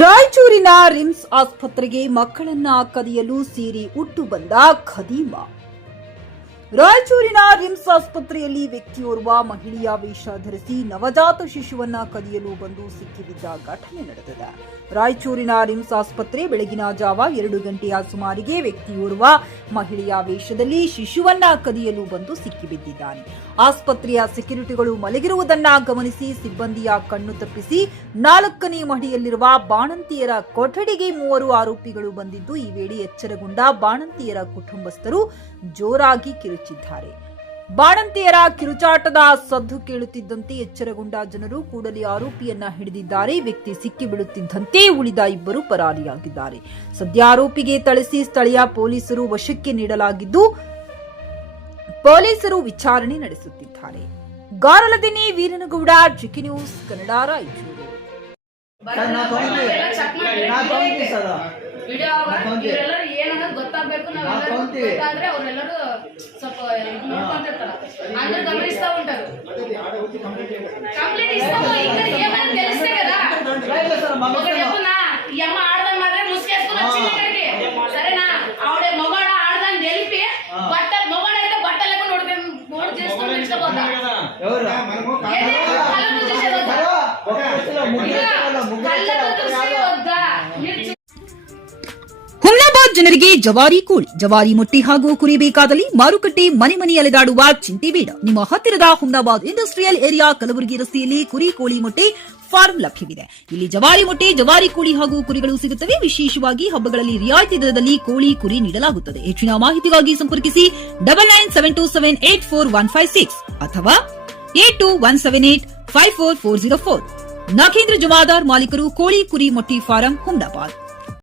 ರಾಯಚೂರಿನ ರಿಮ್ಸ್ ಆಸ್ಪತ್ರೆಗೆ ಮಕ್ಕಳನ್ನ ಕದಿಯಲು ಸೇರಿ ಹುಟ್ಟು ಬಂದ ಖದೀಮ. ರಾಯಚೂರಿನ ರಿಮ್ಸ್ ಆಸ್ಪತ್ರೆಯಲ್ಲಿ ವ್ಯಕ್ತಿಯೋರ್ವ ಮಹಿಳೆಯ ವೇಷ ಧರಿಸಿ ನವಜಾತ ಶಿಶುವನ್ನ ಕದಿಯಲು ಬಂದು ಸಿಕ್ಕಿಬಿದ್ದ ಘಟನೆ ನಡೆದಿದೆ. ರಾಯಚೂರಿನ ರಿಮ್ಸ್ ಆಸ್ಪತ್ರೆ ಬೆಳಗಿನ ಜಾವ 2 ಗಂಟೆಯ ಸುಮಾರಿಗೆ ವ್ಯಕ್ತಿಯೋರ್ವ ಮಹಿಳೆಯ ವೇಷದಲ್ಲಿ ಶಿಶುವನ್ನ ಕದಿಯಲು ಬಂದು ಸಿಕ್ಕಿಬಿದ್ದಿದ್ದಾನೆ. ಆಸ್ಪತ್ರೆಯ ಸೆಕ್ಯೂರಿಟಿಗಳು ಮಲಗಿರುವುದನ್ನ ಗಮನಿಸಿ ಸಿಬ್ಬಂದಿಯ ಕಣ್ಣು ತಪ್ಪಿಸಿ 4ನೇ ಮಹಡಿಯಲ್ಲಿರುವ ಬಾಣಂತಿಯರ ಕೊಠಡಿಗೆ 3 ಆರೋಪಿಗಳು ಬಂದಿದ್ದು, ಈ ವೇಳೆ ಎಚ್ಚರಗೊಂಡ ಬಾಣಂತಿಯರ ಕುಟುಂಬಸ್ಥರು ಜೋರಾಗಿ ಕಿರುಚಿದ್ದಾರೆ. ಬಾಣಂತಿಯರ ಕಿರುಚಾಟದ ಸದ್ದು ಕೇಳುತ್ತಿದ್ದಂತೆ ಎಚ್ಚರಗೊಂಡ ಜನರು ಕೂಡಲೇ ಆರೋಪಿಯನ್ನ ಹಿಡಿದಿದ್ದಾರೆ. ವ್ಯಕ್ತಿ ಸಿಕ್ಕಿ ಬೀಳುತ್ತಿದ್ದಂತೆ ಉಳಿದ ಇಬ್ಬರು ಪರಾರಿಯಾಗಿದ್ದಾರೆ. ಸದ್ಯ ಆರೋಪಿಗೆ ಥಳಿಸಿ ಸ್ಥಳೀಯ ಪೊಲೀಸರು ವಶಕ್ಕೆ ನೀಡಲಾಗಿದ್ದು, ಪೊಲೀಸರು ವಿಚಾರಣೆ ನಡೆಸುತ್ತಿದ್ದಾರೆ. ಗಾರಲದಿನಿ ವೀರನಗೌಡ, ಜಿಕೆ ನ್ಯೂಸ್ ಕನ್ನಡ, ರಾಯಚೂರು. ಗೊತ್ತಾಗಬೇಕು ನಾವೆಲ್ಲರೂ ಅವರೆಲ್ಲರೂ ಸ್ವಲ್ಪ ನೋಡ್ಕೊಂತಿರ್ತಾರ ಅಂದ್ರೆ ಗಮನಿಸ್ತಾ ಉಂಟಾರು ಕಂಪ್ಲೀಟ್ ಇಷ್ಟ ಯಮ್ಮ ಆಡ್ದಂಗ್ ಮಾತ್ರ ಮುಸ್ಕೇಸ್ಕೊಂಡು ಸರಿನಾ ಅವಳೆ ಮಗಳ ಆಡ್ದಂಗ್ ಗೆಲ್ಪಿ ಬಟ್ಟ ಮಗಳ ಐತೆ ಬಟ್ಟಲೆ ನೋಡ್ಬೇಕು ನೋಡಿ ಜೇಸ್ಕೊಂಡು ನಿಲ್ಸ್ಕೋಬೋದ ಹುಮ್ನಾಬಾದ್ ಜನರಿಗೆ ಜವಾರಿ ಕೋಳಿ, ಜವಾರಿ ಮೊಟ್ಟೆ ಹಾಗೂ ಕುರಿ ಬೇಕಾದಲ್ಲಿ ಮಾರುಕಟ್ಟೆ ಮನೆ ಮನೆ ಅಲೆದಾಡುವ ಚಿಂತೆ ಬೇಡ. ನಿಮ್ಮ ಹತ್ತಿರದ ಹುಮ್ನಾಬಾದ್ ಇಂಡಸ್ಟ್ರಿಯಲ್ ಏರಿಯಾ ಕಲಬುರಗಿ ರಸ್ತೆಯಲ್ಲಿ ಕುರಿ ಕೋಳಿ ಮೊಟ್ಟೆ ಫಾರ್ಮ್ ಲಭ್ಯವಿದೆ. ಇಲ್ಲಿ ಜವಾರಿ ಮೊಟ್ಟೆ, ಜವಾರಿ ಕೋಳಿ ಹಾಗೂ ಕುರಿಗಳು ಸಿಗುತ್ತವೆ. ವಿಶೇಷವಾಗಿ ಹಬ್ಬಗಳಲ್ಲಿ ರಿಯಾಯಿತಿ ದರದಲ್ಲಿ ಕೋಳಿ, ಕುರಿ ನೀಡಲಾಗುತ್ತದೆ. ಹೆಚ್ಚಿನ ಮಾಹಿತಿಗಾಗಿ ಸಂಪರ್ಕಿಸಿ 9972784156 ಅಥವಾ 8217854404. ನಾಗೇಂದ್ರ ಜಮಾದಾರ್, ಮಾಲೀಕರು, ಕೋಳಿ ಕುರಿ ಮೊಟ್ಟೆ ಫಾರಂ, ಹುಮ್ನಾಬಾದ್.